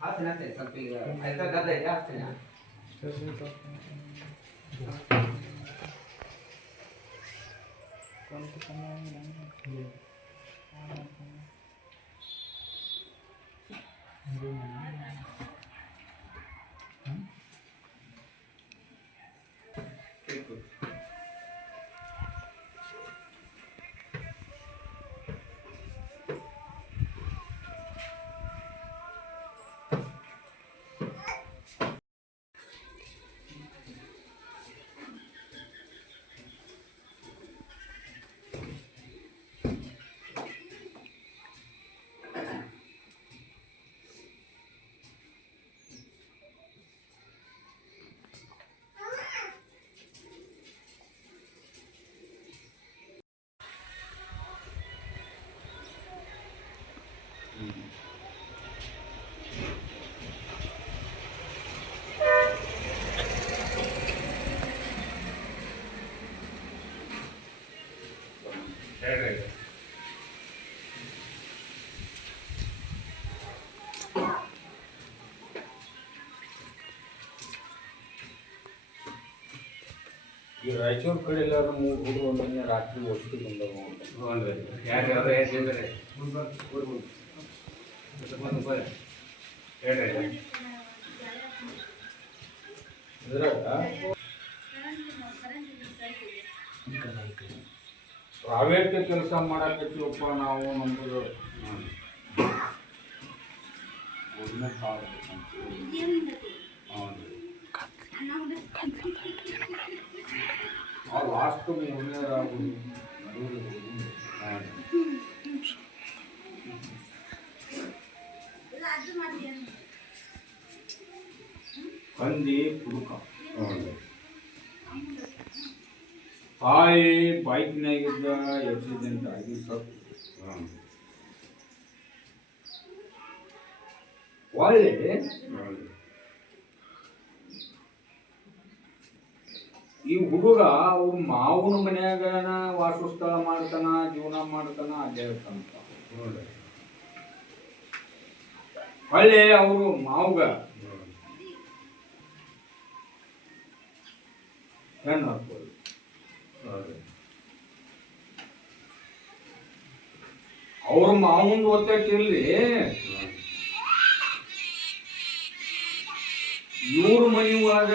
ಹಾಸ್ತೀನಿ ಹಾಕ್ತೀನಿ ಸ್ವಲ್ಪ ಈಗ ಆಯ್ತಾ ಗದ್ದೆ ಇದೆ ಹಾಕ್ತೀನಿ ಈ ರಾಯಚೂರು ಕಡೆ ಎಲ್ಲ ಮೂರು ಹುಡುಗ ಒಂದೊಂದೇ ರಾತ್ರಿ ಒಟ್ಟು ಬಂದವು. ಇದ್ರಾಗ ಪ್ರೈವೇಟ್ ಕೆಲಸ ಮಾಡಕತ್ತೀವಪ್ಪ ನಾವು ನಮ್ಮದು ಹೌದು. ಕಾಲ ಆ ಲಾಸ್ಟ್ ಮೂರನೇದಾಗುದು ಕಂದಿ ಕುಡುಕ ತಾಯಿ ಬೈಕ್ನಾಗಿದ್ದ ಆಕ್ಸಿಡೆಂಟ್ ಆಗಿ ಸತ್ತು ಒಳ್ಳೆ. ಈ ಹುಡುಗ ಅವ್ರ ಮಾವನ ಮನ್ಯಾಗನ ವಾಸಸ್ಥಳ ಮಾಡ್ತಾನ ಜೀವನ ಮಾಡ್ತಾನ ಅಲ್ಲೇ ಇರ್ತಾನಂತ ಹೊಳ್ಳಿ ಅವರು ಮಾವಗ. ಹೆಣ್ಣು ಹಾಕ್ಬೋದು. ಅವ್ರ ಮಾವನ್ ಒತ್ತಟ್ಟಿರ್ಲಿ ಇವ್ರ ಮನಿ ಒಳಗ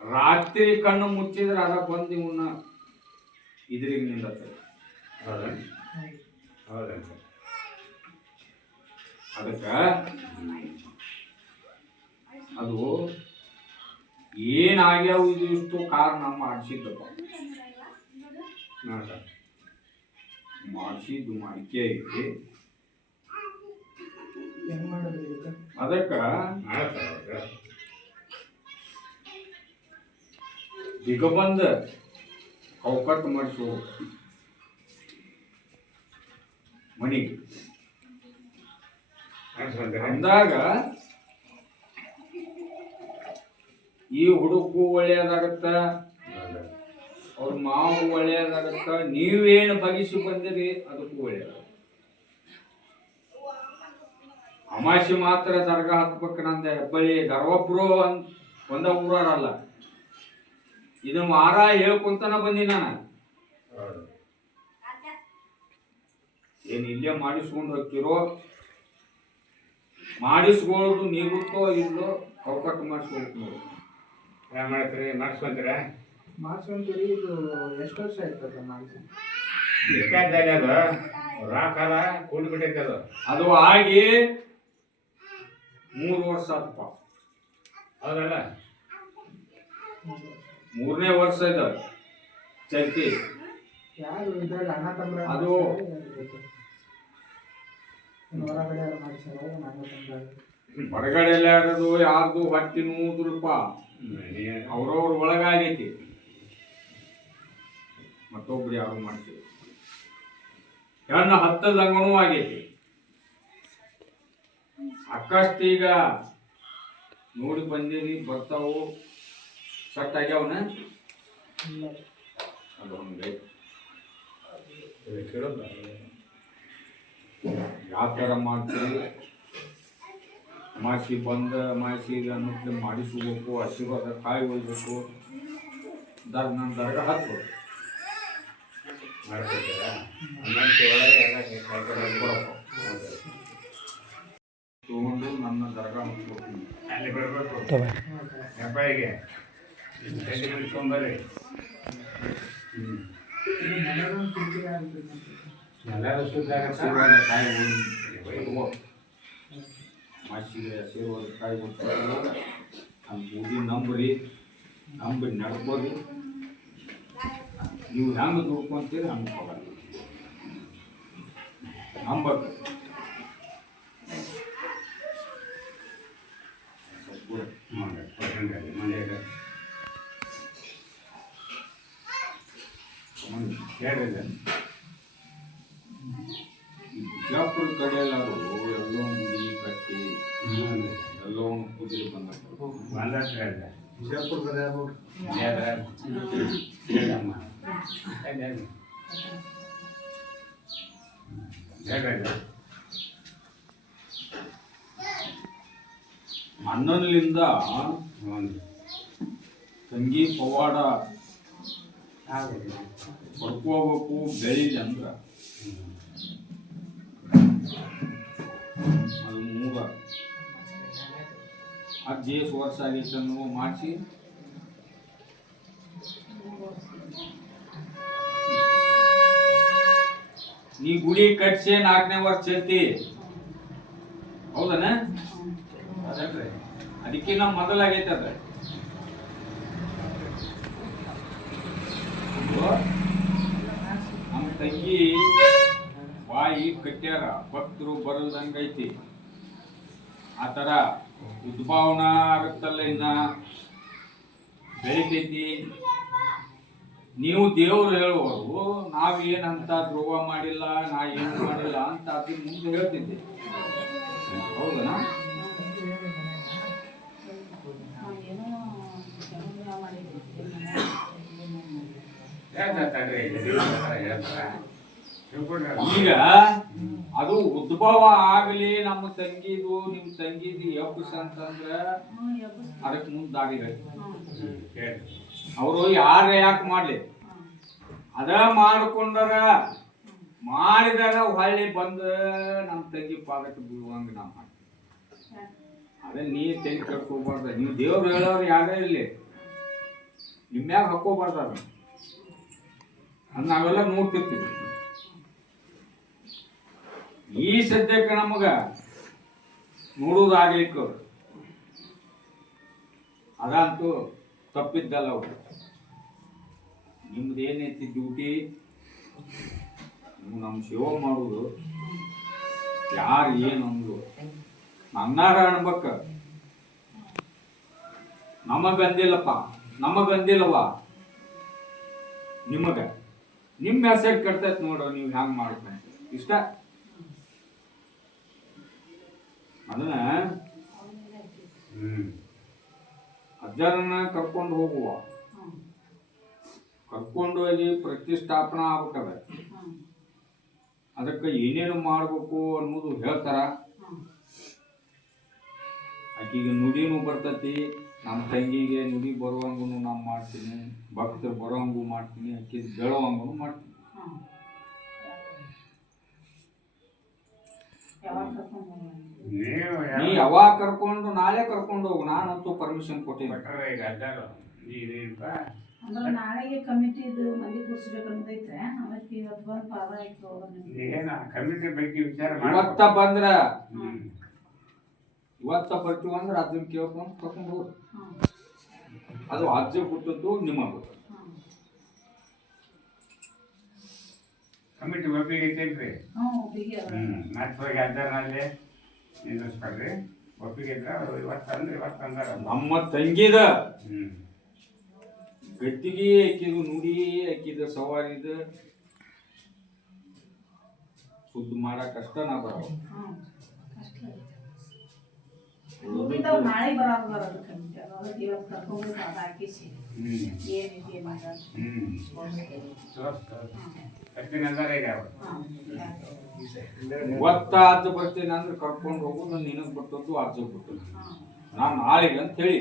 ರಾತ್ರಿ ಕಣ್ಣು ಮುಚ್ಚಿದ್ರೆ ಅದ ಬಂದು ಇವನ್ನ ಇದ್ರಿಗೆ ಅದಕ್ಕೆ ಅದು ಏನಾಗ್ಯಾವ ಇದು ಇಷ್ಟು ಕಾರಣ ಮಾಡಿಸಿದ್ದಪ್ಪ? ನೋಡ್ರಿ. ಮಾಡಿಸಿದ್ದು ಮಾಡಿಕೆ ಐತಿ. ಅದಕ್ಕೆ ಮಾಡ್ತಾರೆ ಬಂದು ಕೌಕಟ್ ಮಾಡಿಸು. ಮಣಿ. ಅಂದಾಗ ಈ ಹುಡುಕು ಒಳ್ಳೆಯದಾಗತ್ತ? ಅವ್ರ ಮಾವು ಒಳ್ಳೆಯದಾಗತ್ತ? ನೀವೇನು ಬಗಿಸಿ ಬಂದಿರಿ, ಅದಕ್ಕೂ ಒಳ್ಳೆಯದ ಅಮಾಸಿ ಮಾತ್ರ ದರ್ಗಾ ಹತ್ಬೇಕು ನಂದೆ ಹೆಬ್ಬಳ್ಳಿ ಗರ್ವಬ್ರು ಒಂದ ಊರಲ್ಲ ಇದು ವಾರ ಹೇಳ್ಕೊಂತನ ಬಂದಿ ನಾನು. ಏನು ಇಲ್ಲೇ ಮಾಡಿಸ್ಕೊಂಡು ಹೋಗ್ತಿರೋ? ಮಾಡಿಸ್ಕೊಳ್ಳೋದು ನೀಗುತ್ತೋ ಇಲ್ಲೋ ಕೌಕಟ್ಟು ಮಾಡಿಸ್ಬೇಕು ನೋಡು. ಏನು ಮಾಡ್ತೀರಿ? ಮಾಡಿಸ್ಕೊಂತೀರ? ಮಾಡಿಸ್ಕೊಂತೀರಿ ಇದು ಎಷ್ಟು ವರ್ಷ ಆಯ್ತದ ಮಾಡ್ಸಿ? ಬೇಕಾದಲ್ಲಿ ಅದು. ರಾಕಲ್ಲ ಕೂಡಿ ಬಿಟ್ಟೈತೆ ಅದು. ಅದು ಆಗಿ ಮೂರು ವರ್ಷ ಆತಪ್ಪ. ಹೌದಲ್ಲ? ಮೂರನೇ ವರ್ಷ ಇದೆ ಚೈತಿ ಅದು- ಹೊರಗಡೆ ಎಲ್ಲ ಇರೋದು ಯಾರ್ದು? ಹೊಟ್ಟಿ ನೂದ್ರಪ್ಪ ಅವ್ರವ್ರ ಒಳಗಾಗೈತಿ ಮತ್ತೊಬ್ರು ಯಾರು ಮಾಡ್ತೀವಿ ಹೆಣ್ಣು ಹತ್ತದಂಗನೂ ಆಗೈತಿ. ಸಾಕಷ್ಟು ಈಗ ನೋಡಿ ಬಂದೀನಿ ಬರ್ತಾವು. ಸಟ್ ಆಗ್ಯಾವನ ಅದು ಹಂಗೆ ಯಾವ ಥರ ಮಾಡ್ತೀರಿ ಮಾಸಿ ಬಂದ ಮಾಸಿ ಅನ್ನೋದು ಮಾಡಿಸ್ಬೇಕು ಆಶೀರ್ವಾದ ಕಾಯಿ ಒಯ್ಬೇಕು ದರ್ ನನ್ನ ದರ್ಗ ಹತ್ಬೇಕು ಮಾಡ್ಕೊತೀರಾ ತಗೊಂಡು ನನ್ನ ದರ್ಗ ಹತ್ಬೇಕು ಅಲ್ಲಿ ಬರಬೇಕು ಹೆಬ್ಬಾಯಿಗೆ ಗಡ್ಡಿ ಬಿಡ್ಕೊಂಬರ್ರಿ ಹ್ಞೂ ಇದು ಮನೆಗೊಂದು ಕಿರಿಕಿರಿ ಆಗ್ತದೆ ಎಲ್ಲರೂ ಶುದ್ಧ ಆಶೀರ್ವಾದ ಕಾಯಿ ಒಯ್ದು ಮಾಸಿಗೆ ಆಶೀರ್ವಾದ ಕಾಯಿ ಕೊಡ್ತಾರೆ ನಮ್ಮ ಬೂದಿ ನಂಬ್ರಿ ನಂಬಿ ನಡ್ಕೋರಿ ನೀವು ಹೆಂಗೆ ದುಡ್ಕೊಂತೀರಿ ಹಂಗೆ ಕೊಡಲ್ಲ ನಂಬಕ್ಕೆ ಮನೆಯಾಗ ಹೇಳಿದೆ ಬಿಜಾಪುರ ಕಡೆ ಎಲ್ಲರೂ ಎಲ್ಲೋ ಕಟ್ಟಿ ಎಲ್ಲೋ ಕುದುರೆ ಬಂದ ಬಿಜಾಪುರ ಕಡೆ ಅಣ್ಣನಿಂದ ತಂಗಿ ಪವಾಡ. ಪಡ್ಕೋಬೇಕು ಬೆಳೀಲಿ ಅಂದ್ರ ಅದು ಮೂರ ಅಜ್ಜಿ ಎಷ್ಟು ವರ್ಷ ಆಗಿತ್ತು ಅನ್ನೋ ಮಾಡಿಸಿ ನೀ ಗುಡಿ ಕಟ್ಸಿ ನಾಲ್ಕನೇ ವರ್ಷ ಚಲ್ತಿ ಹೌದನ ಅದಕ್ಕೆ ನಮ್ಮ ಮೊದಲಾಗೈತೆ ಅದ ನಮ್ಮ ತಂಗಿ ಬಾಯಿ ಕಟ್ಟ್ಯಾರ ಭಕ್ತರು ಬರಲ್ದಂಗೈತಿ. ಆ ಥರ ಉದ್ಭಾವನಾ ಆಗುತ್ತಲ್ಲ ಇನ್ನ ಬೆಳಿತೈತಿ. ನೀವು ದೇವ್ರು ಹೇಳುವರು ನಾವೇನಂತ ದ್ರೋಹ ಮಾಡಿಲ್ಲ, ನಾ ಏನು ಮಾಡಿಲ್ಲ ಅಂತ ಅದನ್ನ ಮುಂದೆ ಹೇಳ್ತಿದ್ದೆ. ಹೌದನಾ? ಈಗ ಅದು ಉದ್ಭವ ಆಗಲಿ ನಮ್ಮ ತಂಗಿದು, ನಿಮ್ ತಂಗಿದು ಎಬ್ಬಿಸ ಅಂತಂದ್ರ ಅದಕ್ಕೆ ಮುಂದಾಗಿದೆ ಹೇಳಿ ಅವರು ಯಾರ ಯಾಕೆ ಮಾಡ್ಲಿ? ಅದ ಮಾಡ್ಕೊಂಡರ ಮಾಡಿದಾಗ ಹೊಳ್ಳಿ ಬಂದ ನಮ್ಮ ತಂಗಿ ಪಾದಕ್ಕೆ ಬೀಳುವಂಗ ನಾ ಮಾಡ್ತೀವಿ. ಅದೇ ನೀ ತೆಗಿ ಕಟ್ಕೋಬಾರ್ದ ನೀವು ದೇವ್ರು ಹೇಳೋರು ಯಾರೇ ಇರಲಿ ನಿಮ್ಯಾಗ ಹಾಕೋಬಾರ್ದ ಅದ್ ನಾವೆಲ್ಲ ನೋಡ್ತಿರ್ತೀವಿ. ಈ ಸದ್ಯಕ್ಕೆ ನಮಗ ನೋಡುವುದಾಗ್ಲಿಕ್ಕೆ ಅದಂತೂ ತಪ್ಪಿದ್ದಲ್ಲ ಅವರು. ನಿಮ್ದು ಏನೈತಿ ಡ್ಯೂಟಿ? ನೀವು ನಮ್ಮ ಸೇವೆ ಮಾಡುವುದು ಯಾರು ಏನು ಅಂದ್ರು ನನ್ನಾರ ಅನ್ಬೇಕ ನಮಗಂದಿಲ್ಲಪ್ಪ ನಮಗಂದಿಲ್ಲವ ನಿಮಗ. ನಿಮ್ಮ ಮೆಸೇಜ್ ಕಟ್ತೈತ್ ನೋಡು ನೀವು ಹ್ಯಾಂಗ್ ಮಾಡ್ಕೊಂಡು ಇಷ್ಟ? ಅದನ್ನ ಹ್ಮ್. ಅಜ್ಜರನ್ನ ಕರ್ಕೊಂಡು ಹೋಗುವ. ಕರ್ಕೊಂಡು ಹೋಗಿ ಪ್ರತಿಷ್ಠಾಪನಾ ಆಗ್ಬೇಕದ ಅದಕ್ಕೆ ಏನೇನು ಮಾಡಬೇಕು ಅನ್ನೋದು ಹೇಳ್ತಾರ? ಆಕಿಗೆ ನುಡಿನೂ ಬರ್ತತಿ. ನಮ್ಮ ತಂಗಿಗೆ ನುಡಿ ಬರುವಂಗೂ ನಾನು ಮಾಡ್ತೀನಿ ಭಕ್ತರು ಬರೋವಂಗೂ ಮಾಡ್ತೀನಿ ಅಕ್ಕಿ ಬೆಳವಂಗೂ ಮಾಡ್ತೀನಿ. ನೀ ಯಾವಾಗ ಕರ್ಕೊಂಡು ನಾಳೆ ಕರ್ಕೊಂಡು ಹೋಗು ನಾನಂತೂ ಪರ್ಮಿಷನ್ ಕೊಟ್ಟಿನಿ. ಈಗ ಅಂದ್ರೆ ನಾಳೆಗೆ ಕಮಿಟಿದು ಮಂದಿ ಕೂರ್ಸ್ಬೇಕಂತ ಐತೆ ಅವತ್ತು ಇವತ್ತು ಬಂದು ಪಾದ ಆಯ್ತು ಕಮಿಟಿ ಬಗ್ಗೆ ವಿಚಾರ. ಬಂದ್ರ. ಇವತ್ತ ಬರ್ತೀವಿ ಅಂದ್ರೆ ಅದನ್ನ ಕೇಳ್ಕೊಂಡು ಕರ್ಕೊಂಡು ಹೋಗ್ರಿ. ಅದು ಅಜ್ಜ ಹುಟ್ಟದ್ದು ನಿಮಗೂ ಕಮಿಟಿ ಒಪ್ಪಿಗೆ ಐತೇನ್ರಿ. ಹ್ಮ್ ಮತ್ತೆ ಹೋಗಿ ಅಜ್ಜನಲ್ಲಿ ನಿಂದಿಸ್ಕೊಳ್ರಿ ಒಪ್ಪಿಗೆ ಇದ್ರೆ ಅವ್ರು ಇವತ್ತು ಅಂದ್ರೆ ಇವತ್ತು ಅಂದಾರ ನಮ್ಮ ತಂಗಿದ ಹ್ಮ್. ಗಟ್ಟಿಗೆ ಹಾಕಿದ್ರು ನುಡಿ ಹಾಕಿದ ಸವಾರಿದ ಸುದ್ದಿ ಮಾಡಕ್ ಕಷ್ಟ ನಾ ಬರೋ ಐತಿ. ನಾಳೆ ಬರೋದು ಇವತ್ತು ಕರ್ಕೊಂಡು ಅದು ಹಾಕಿಸಿ. ಈಗ ಅವ್ರು ಇವತ್ತ ಬರ್ತೀನಿ ಅಂದ್ರೆ ಕರ್ಕೊಂಡು ಹೋಗುದು ನಿನಗ್ ಬಿಟ್ಟದ್ದು ಅಜ್ಜ ಬಿಟ್ಟು ನಾನು ನಾಳೆಗೆ ಅಂತ ಹೇಳಿ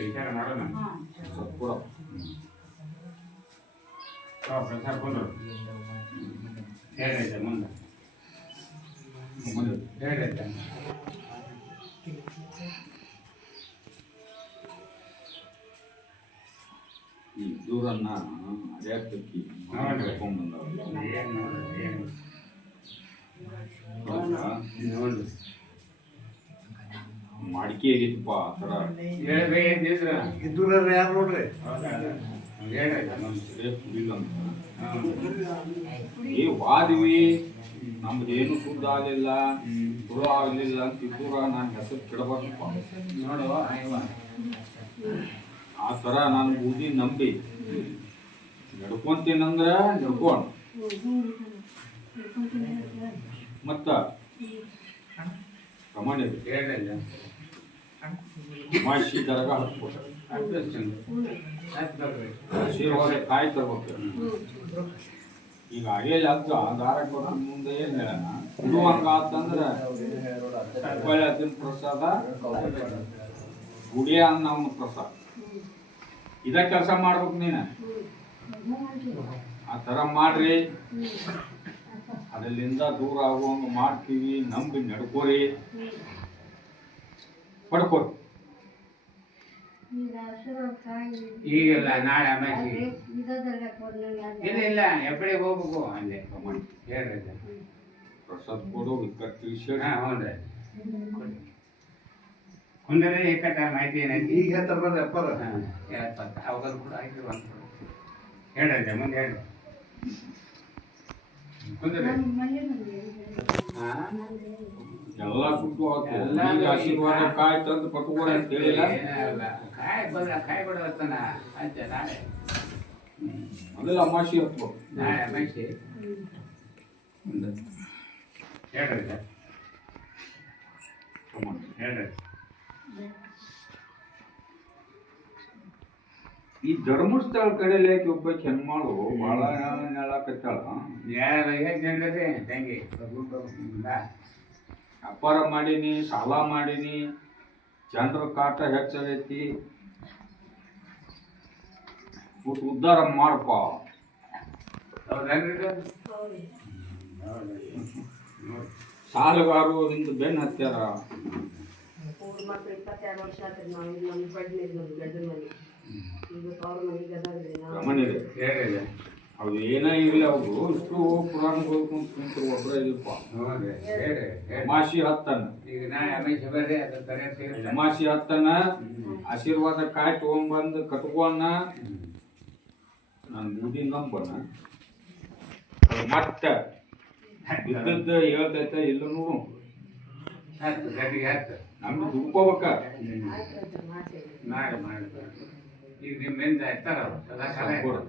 ವಿಚಾರ ಮಾಡೋಣ. ಸ್ವಲ್ಪ ಕೊಡ. ಕೊಂಡ್ರು ಮುಂದೆ? ಈ ದೂರನ್ನ ನೋಡ್ರಿ. ಕರ್ಕೊಂಡ್ ಬಂದವ ಏನು ನೋಡ್ರಿ ಏನು ಹೌದಾ? ನೋಡ್ರಿ ಮಾಡಿಕೆ ಆಗಿತ್ತಪ್ಪ ಆ ಥರ ಇದ್ದೂರಲ್ಲಿ ಯಾರು ನೋಡ್ರಿ ನಮ್ಮ ಮುಂದೆ ಸರಿ ಕುಡಿಲ್ಲ ಅಂತ ಏ ವಾದಿವಿ ನಮ್ದು ಏನು ಸುದ್ದ ಆಗಲಿಲ್ಲ ಗುರು ಆಗಲಿಲ್ಲ ಅಂತ ಇದ್ದೂರ ನಾನು ಹೆಸರು ಕೆಡಬೇಕಪ್ಪ ನೋಡು ಆಯ್ವ ಆ ಥರ ನಾನು ಬೂದಿ ನಂಬಿ. ನಡ್ಕೊಂತೀನಂದ್ರ ನಡ್ಕೊಂಡು ಮತ್ತ? ಪ್ರಮಾಣ ದರಗ ಹಚ್ಬೇಕ್ರಿ ಆಶೀರ್ವಾದ ಕಾಯಿ ತರ್ಬೇಕು. ಈಗ ಅಡಿಯಲ್ಲಿ ಹಚ್ಚ ದಾರ ಮುಂದೆ ಏನ್ ಹೇಳೋಣ? ಇದು ಆತಂದ್ರ ಒಳ್ಳೆ ಹತ್ತಿನ ಪ್ರಸಾದ ಗುಡಿಯ ಅನ್ನ ಒಂದು ಪ್ರಸಾದ. ಇದ ಕೆಲಸ ಮಾಡ್ಬೇಕು ನೀನ? ಆ ಥರ ಮಾಡ್ರಿ. ಅದರಿಂದ ದೂರ ಆಗುವಂಗ ಮಾಡ್ತೀವಿ, ನಂಬಿ ನಡ್ಕೋರಿ. ಪಡ್ಕೋರಿ. ಈಗೆಲ್ಲ ನಾಳೆ ಅಮಾಸಿ. ಇಲ್ಲ ಇಲ್ಲ ಎಪ್ಪಡಿ ಹೋಗ್ಬೇಕು. ಅಂದೆ ಹೇಳ್ರಿ ಪ್ರಸಾದ ಕೊಡು ರೀ ಕುಂದರೆ ಏಕಟ ಮಾಹಿತಿ ಏನೈತಿ? ಈಗ ಹೇಳ್ತಾರ ಬರ್ರಿ ಅಪ್ಪಾರ. ಹಾಂ ಎಪ್ಪತ್ತು ಅವಾಗ ಕೂಡ ಆಯ್ತು ಒಂದು ಹೇಳ್ರಿ ಮುಂದೆ ಹೇಳಿ ಕುಂದರೆ. ಹಾಂ? ಎಲ್ಲ ಸುಟ್ಟು ಆತು ಎಲ್ಲ ಆಶೀರ್ವಾದ ಕಾಯಿ ತಂದು ಪಟ್ಕೋರಿ ಅಂತ ಹೇಳಿಲ್ಲ. ಕಾಯಿ ನಾಳೆ? ಅಮಾಶಿ ನಾಳೆ ಹೇಳ್ರಿ ಹೇಳ್ರಿ. ಈ ಧರ್ಮಸ್ಥಳ ಕಡೆಯಲ್ಲಿ ಒಬ್ಬ ಹೆಣ್ಮಾಳು ಬಹಳ ಹೇಳಕತ್ತಾಳ? ಯಾರು ಜನರೇ ತಂಗಿ. ವ್ಯಾಪಾರ ಮಾಡೀನಿ ಸಾಲ ಮಾಡೀನಿ. ಜನರ ಕಾಟ ಹೆಚ್ಚಾಗೈತಿ. ಒಟ್ಟು ಉದ್ಧಾರ ಮಾಡಪ್ಪ? ಸಾಲಗಾರು ನಿಂದು ಬೆನ್ ಹತ್ಯಾರ. ಅವ್ರ ಏನೇ ಇರಲಿ ಅವರು ಇಷ್ಟು ಪುರಾಣ ಹೋಗ್ಕೊಂತ ಕುಂತರು ಒಬ್ಬರೇ ಇಲ್ಲಪ್ಪ ಮಾಸಿ ಹತ್ತನ. ಅಮಾಶಿ ಹತ್ತನ ಆಶೀರ್ವಾದ ಕಾಯಿ ತಗೊಂಡ್ಬಂದು ಕಟ್ಕೊಂಡ ನಾನು ಮುಂದಿನ ನಂಬೋಣ ಮತ್ತೆ ಇದ್ದದ್ದು ಹೇಳ್ತೈತೆ ಇಲ್ಲ ನೋಡು ನಮ್ಗೆ ದುಡ್ಕೋಬೇಕ? ಮಾಡಿ ಮಾಡಿ ಈಗ ನಿಮ್ಮಿಂದ ಇರ್ತಾರ ಎಲ್ಲ ಸದಾ ಕಾಲ ಕೊಡು.